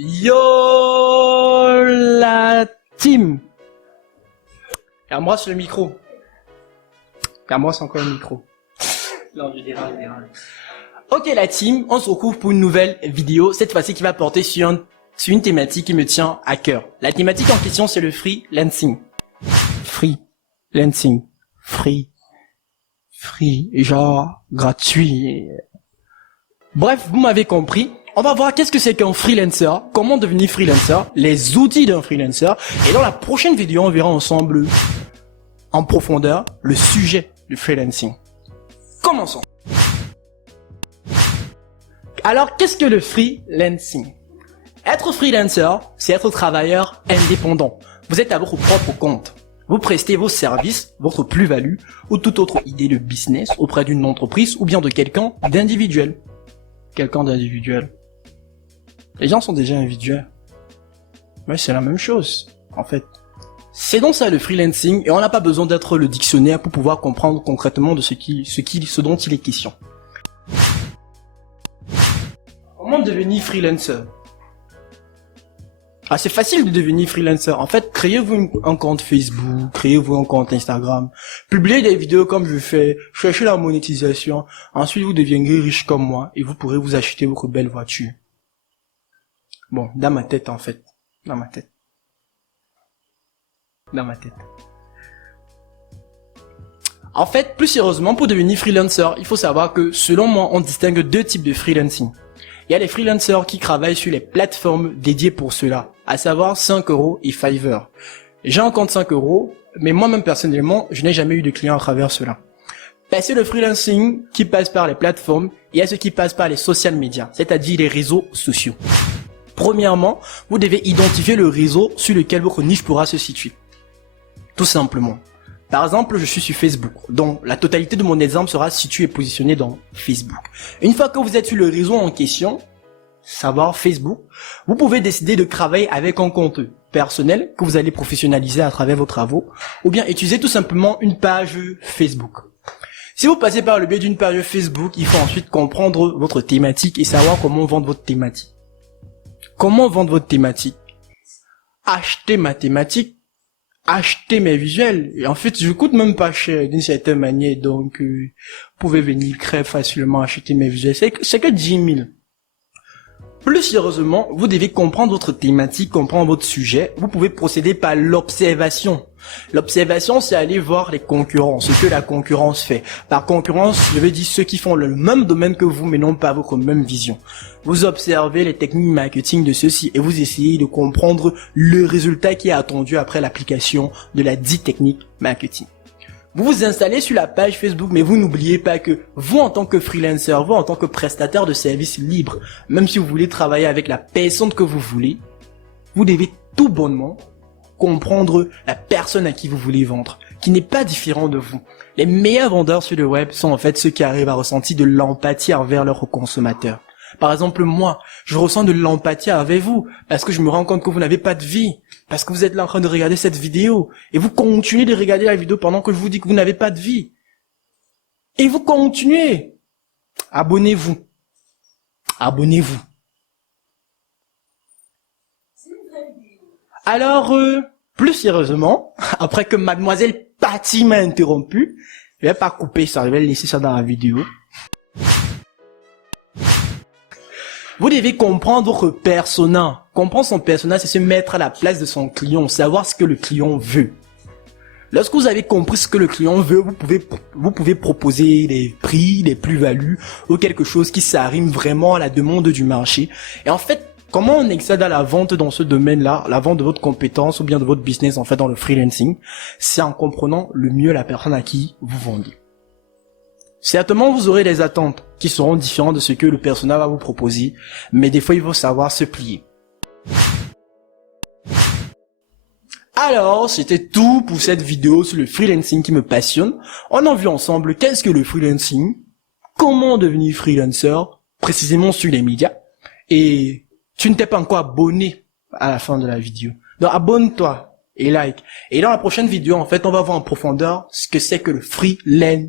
Yo la team. Et à moi sur le micro. Et à moi c'est encore le micro. Non, je dérange. Ok la team, on se retrouve pour une nouvelle vidéo, cette fois-ci qui va porter sur une thématique qui me tient à cœur. La thématique en question c'est le freelancing. Freelancing. Free. Genre gratuit. Bref, vous m'avez compris. On va voir qu'est-ce que c'est qu'un freelancer, comment devenir freelancer, les outils d'un freelancer. Et dans la prochaine vidéo, on verra ensemble en profondeur le sujet du freelancing. Commençons. Alors, qu'est-ce que le freelancing? Être freelancer, c'est être travailleur indépendant. Vous êtes à votre propre compte. Vous prestez vos services, votre plus-value ou toute autre idée de business auprès d'une entreprise ou bien de quelqu'un d'individuel. Les gens sont déjà individuels. Ouais, c'est la même chose, en fait. C'est donc ça le freelancing et on n'a pas besoin d'être le dictionnaire pour pouvoir comprendre concrètement de ce dont il est question. Comment devenir freelancer? Ah, c'est facile de devenir freelancer. En fait, créez-vous un compte Facebook, créez-vous un compte Instagram, publiez des vidéos comme je fais, cherchez la monétisation, ensuite vous deviendrez riche comme moi et vous pourrez vous acheter votre belle voiture. Bon, dans ma tête en fait. Dans ma tête. En fait, plus sérieusement, pour devenir freelancer, il faut savoir que selon moi, on distingue deux types de freelancing. Il y a les freelancers qui travaillent sur les plateformes dédiées pour cela, à savoir 5€ et Fiverr. J'ai un compte 5€, mais moi-même personnellement, je n'ai jamais eu de clients à travers cela. Passer le freelancing qui passe par les plateformes, il y a ce qui passe par les social media, c'est-à-dire les réseaux sociaux. Premièrement, vous devez identifier le réseau sur lequel votre niche pourra se situer. Tout simplement. Par exemple, je suis sur Facebook, donc la totalité de mon exemple sera située et positionnée dans Facebook. Une fois que vous êtes sur le réseau en question, savoir Facebook, vous pouvez décider de travailler avec un compte personnel que vous allez professionnaliser à travers vos travaux, ou bien utiliser tout simplement une page Facebook. Si vous passez par le biais d'une page Facebook, il faut ensuite comprendre votre thématique et savoir comment vendre votre thématique. Comment vendre votre thématique? Acheter ma thématique, acheter mes visuels. Et en fait, je coûte même pas cher d'une certaine manière, donc vous pouvez venir très facilement acheter mes visuels. C'est que 10 000. Plus sérieusement, vous devez comprendre votre thématique, comprendre votre sujet. Vous pouvez procéder par l'observation. L'observation, c'est aller voir les concurrents, ce que la concurrence fait. Par concurrence, je veux dire ceux qui font le même domaine que vous, mais non pas votre même vision. Vous observez les techniques marketing de ceux-ci et vous essayez de comprendre le résultat qui est attendu après l'application de la dite technique marketing. Vous vous installez sur la page Facebook, mais vous n'oubliez pas que vous, en tant que freelancer, vous, en tant que prestataire de services libres, même si vous voulez travailler avec la personne que vous voulez, vous devez tout bonnement comprendre la personne à qui vous voulez vendre, qui n'est pas différent de vous. Les meilleurs vendeurs sur le web sont en fait ceux qui arrivent à ressentir de l'empathie envers leurs consommateurs. Par exemple, moi, je ressens de l'empathie avec vous, parce que je me rends compte que vous n'avez pas de vie, parce que vous êtes là en train de regarder cette vidéo, et vous continuez de regarder la vidéo pendant que je vous dis que vous n'avez pas de vie. Et vous continuez. Abonnez-vous. Abonnez-vous. Alors, plus sérieusement, après que mademoiselle Patty m'a interrompu, je vais pas couper ça, je vais laisser ça dans la vidéo. Vous devez comprendre votre persona. Comprendre son persona, c'est se mettre à la place de son client, savoir ce que le client veut. Lorsque vous avez compris ce que le client veut, vous pouvez proposer des prix, des plus-values ou quelque chose qui s'arrime vraiment à la demande du marché. Et en fait, comment on accède à la vente dans ce domaine-là, la vente de votre compétence ou bien de votre business en fait dans le freelancing, c'est en comprenant le mieux la personne à qui vous vendez. Certainement, vous aurez des attentes qui seront différentes de ce que le persona va vous proposer, mais des fois, il faut savoir se plier. Alors, c'était tout pour cette vidéo sur le freelancing qui me passionne. On a vu ensemble qu'est-ce que le freelancing, comment devenir freelancer, précisément sur les médias, et tu ne t'es pas encore abonné à la fin de la vidéo. Donc, abonne-toi et like. Et dans la prochaine vidéo, en fait, on va voir en profondeur ce que c'est que le freelancing.